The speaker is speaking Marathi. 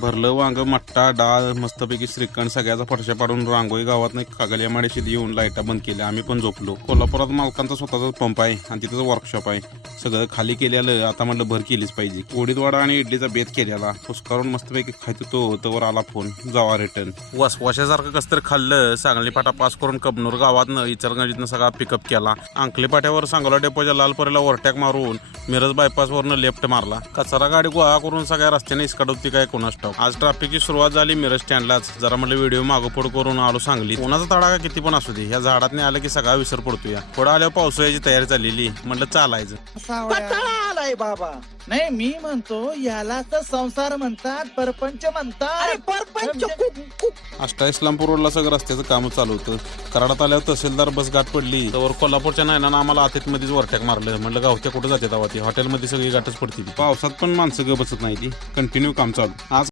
भरलं वांग, मट्टा, डाळ, मस्तपैकी श्रीखंड सगळ्याचा फडशा पाडून रांगोळी गावात कागल्या माड्याशी येऊन लाईटा बंद केल्या. आम्ही पण झोपलो. कोल्हापुरात मालकांचा स्वतःचा पंप आहे आणि तिथंच वर्कशॉप आहे. सगळं खाली केलेलं. आता म्हटलं भर केलीच पाहिजे. उडीदवाडा आणि इडलीचा बेत केलेला. पुस्कारून मस्तपैकी खायचं तो तवर आला फोन, जावा रिटर्न. वसवाशासारखं कसं तर खाल्लं. सांगली फाटा पास करून कबनूर गावातनं इचलकरंजीतनं सगळा पिकअप केला. अंकली पाट्यावर सांगोला डेपोच्या लालपरीला ओव्हरटॅक मारून मिरज बायपासवरनं लेफ्ट मारला. कचरा गाडी गोळा करून सगळ्या रस्त्याने इसकाडवती काय कोणास ठाऊक. आज ट्रॅफिकची सुरुवात झाली मिरज स्टँडलाच. जरा म्हटलं व्हिडिओ मागं पुढं करून आलो सांगली. कोणाचा तडाखा किती पण असू दे, ह्या झाडातने आलं की सगळा विसर पडतो. या पुढं आल्यावर पावसाळ्याची तयारी झालेली. म्हटलं चालायचं. आलाय बाबा. नाही मी म्हणतो याला तर संसार म्हणतात, परपंच म्हणतात. परपंच आष्टा इस्लामपूर रोडला सगळं रस्त्याचं काम चालू होतं. कराडात आल्यावर तहसीलदार बस गाठ पडली. तर कोल्हापूरच्या नायनानं आम्हाला आतीतमध्येच वरटॅक मारलं. म्हटलं गावच्या कुठं जाते तेव्हा ती हॉटेलमध्ये सगळी गाठच पडती. पावसात पण माणसं ग बसत नाही ती. कंटिन्यू काम चालू. आज